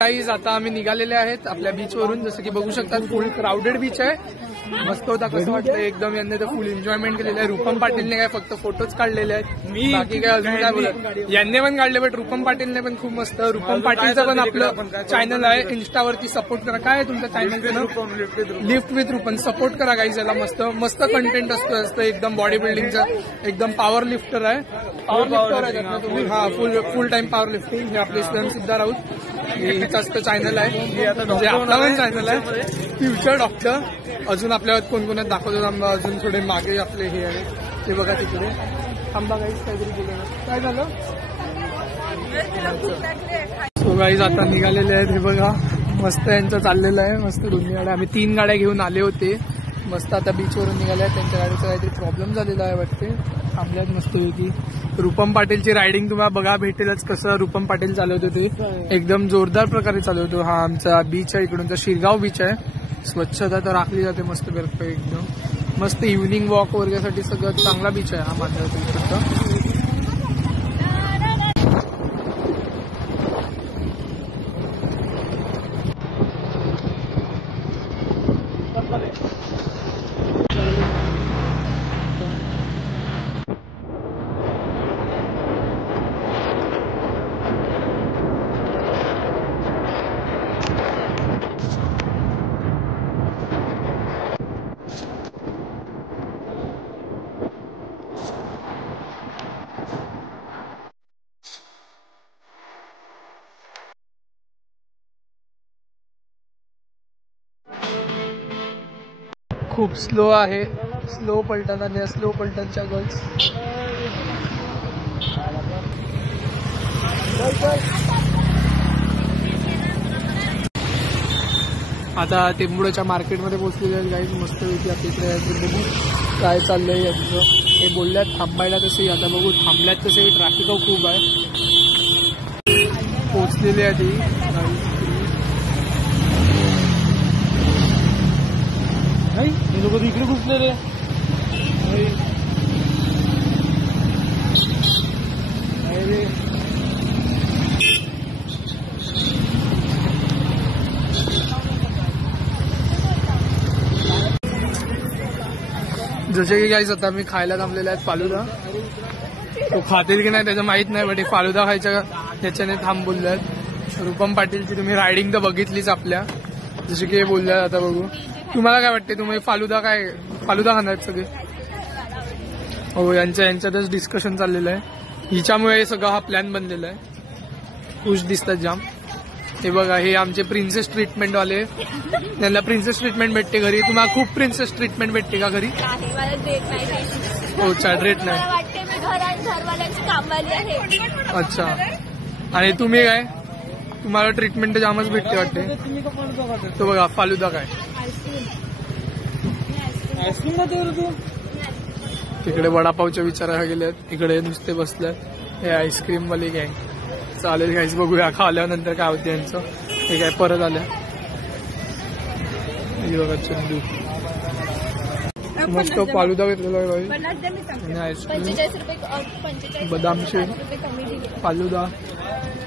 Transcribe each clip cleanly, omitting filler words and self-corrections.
Guys आता आम्ही निघालेले आहेत आपल्या बीच वरून. जसं की बघू शकतात फुल क्राउडेड बीच आहे. मस्त होता, कसं वाटतं एकदम. यांनी तर फुल एन्जॉयमेंट केलेलं आहे. रूपम पाटीलने काय फक्त फोटोच काढलेले आहेत, बाकी काय अजून काय बोलत. यांनी पण काढले, बट रूपम पाटीलने पण खूप मस्त. रूपम पाटीलचं पण आपलं चॅनल आहे इन्स्टावरती, सपोर्ट करा. काय आहे तुमचं channel? Lift with Rupam. Support करा गाईज याला. मस्त मस्त कंटेंट असतं एकदम. बॉडी बिल्डिंगचं एकदम पॉवर लिफ्टर आहे. पॉवर लिफ्टर आहे त्यातनं तुम्ही. हा फुल टाइम पॉवर लिफ्टिंग. हे आपले स्वयंसिद्धा राऊत हिचाच चॅनल आहे. आपला पण चॅनल आहे फ्युचर डॉक्टर. अजून आपल्यावर कोण कोण दाखवतो आंबा. अजून थोडे मागे आपले हे आहे ते बघा तिकडे. आंबा गाईज काहीतरी बोललं, काय झालं? सो गाईज आता निघालेले आहेत. हे बघा मस्त यांचं चाललेलं आहे. मस्त दोन्ही गाड्या, आम्ही 3 गाड्या घेऊन आले होते. मस्त आता बीचवरून निघाल्या. त्यांच्या गाडीचा काहीतरी प्रॉब्लेम झालेला आहे वाटते. थांबल्यात मस्त होती. रूपम पाटीलची रायडिंग तुम्हाला बघा भेटेलच. कसं रूपम पाटील चालवत होते एकदम जोरदार प्रकारे चालवतो. हा आमचा बीच आहे इकडूनचा शिरगाव बीच आहे. स्वच्छता तर राखली जाते मस्त करतो एकदम. मस्त इव्हनिंग वॉक वगैरेसाठी सगळं चांगला बीच आहे हा माझ्या इकडचा. खूप स्लो आहे. स्लो पलटण आणि स्लो पलटणच्या गर्ल्स. आता टेंबुड्याच्या मार्केटमध्ये पोहोचलेले आहेत गाईज. मस्त पैकी आपल्या इकडे बघू काय चाललंय यांचं. हे बोलल्यात थांबायला तसे, आता बघू थांबल्यात तसे. ट्रॅफिक खूप आहे. पोहोचलेली आहे ती हे लोक इकडे घुसले रे. जसे की गाईज आता मी खायला थांबलेले आहेत फालुदा. तो खातील की नाही त्याचं माहित नाही, बट फालुदा खायच्या त्याच्याने थांब बोलल्यात. रूपम पाटीलची तुम्ही रायडिंग तर बघितलीच आपल्या. जसे की हे बोलल्यात. आता बघू तुम्हाला काय वाटते. तुम्ही फालुदा खाणार सगळे? हो यांच्यातच डिस्कशन चाललेलं आहे. हिच्यामुळे सगळं हा प्लॅन बनलेला आहे. खुश दिसतात जाम. हे बघा हे आमचे प्रिन्सेस ट्रीटमेंट वाले. त्यांना प्रिन्सेस ट्रीटमेंट भेटते घरी. तुम्हाला खूप प्रिन्सेस ट्रीटमेंट भेटते का घरी? हो रेट नाही. अच्छा. आणि तुम्ही काय, तुम्हाला ट्रीटमेंट जामच भेटते वाटते. तो बघा फालुदा काय. तिकडे वडापावच्या विचारायला गेलेत. इकडे नुसते बसल्यात हे आईस्क्रीम वाले गँग. चालेल काहीच बघूया खाल्यानंतर काय होते यांचं. हे काय परत आल्या. बघा चंदू मस्त फालुदा घेतलेला आहे. आईस्क्रीम बदाम शेक फालुदा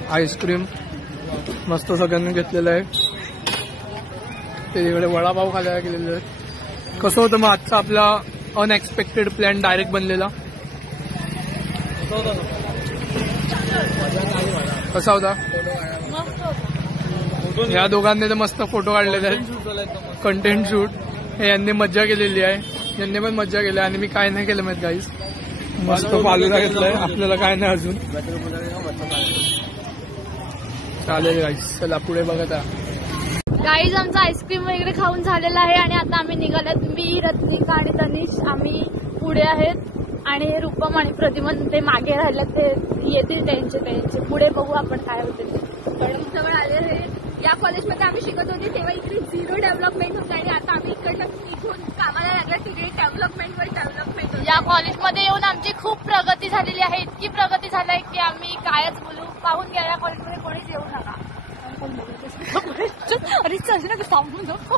आईस्क्रीम मस्त सगळ्यांनी घेतलेलं आहे. ते इकडे वडापाव खायला गेलेले आहेत. कसं होतं मग आजचा आपला अनएक्सपेक्टेड प्लॅन डायरेक्ट बनलेला? कसा होता? या दोघांनी तर मस्त फोटो काढलेले आहेत. कंटेंट शूट हे यांनी मज्जा केलेली आहे. यांनी पण मज्जा केली आणि मी काय नाही केलं माहित गाईज. मस्त फालुदा घेतलाय. आपल्याला काय नाही अजून. चालेल गाईज चला पुढे बघा. गाईज आमचा आईस्क्रीम वगैरे खाऊन झालेला आहे आणि आता आम्ही निघाल्यात. मी रत्निका आणि तनिष आम्ही पुढे आहेत आणि हे रूपम आणि प्रतिमन ते मागे राहिलेत. ते येतील त्यांचे पुढे बघू आपण काय होते ते. मॅडम जवळ आले आहे. या कॉलेजमध्ये आम्ही शिकत होते तेव्हा इकडे 0 डेव्हलपमेंट होतं आणि आता आम्ही इथून कामाला लागलं तिकडे डेव्हलपमेंट. या कॉलेजमध्ये येऊन आमची खूप प्रगती झालेली आहे. इतकी प्रगती झाली की आम्ही कायच बोलू. पाहून घ्या या कॉलेजमध्ये कोणीच येऊ नका. अरे चल ना सांगून नको.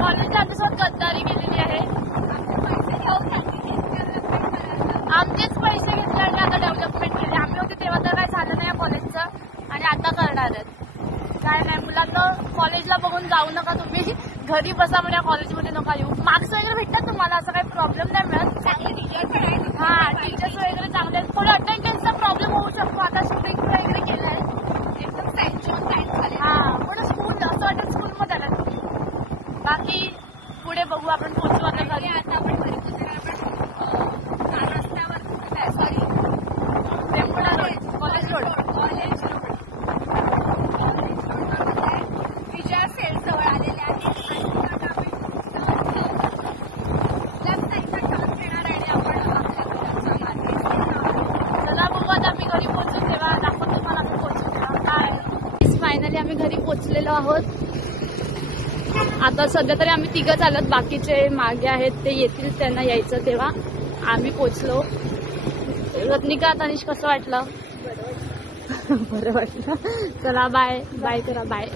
कॉलेजला आमच्यासोबत गद्दारी केलेली बघू आपण पोहोचू आता घरी. आता आपण घरी पोहोचणार. आपण रस्त्यावर sorry Vengurla road, college road. Vijaya sale जवळ आलेले आहे आणि आता आपण लेफ्ट साईडचा टर्न घेणार आणि आपण आपल्या चला बघू आता आम्ही घरी पोहोचू तेव्हा दाखवतो तुम्हाला आपण पोहोचू तेव्हा काय. फायनली आम्ही घरी पोहोचलेलो आहोत. आता सध्या तरी आम्ही तिघंच आलोत, बाकीचे मागे आहेत ते येतील त्यांना यायचं तेव्हा. आम्ही पोहोचलो. रत्निका तनिष कसं वाटलं? बरं वाटलं. चला बाय बाय करा बाय.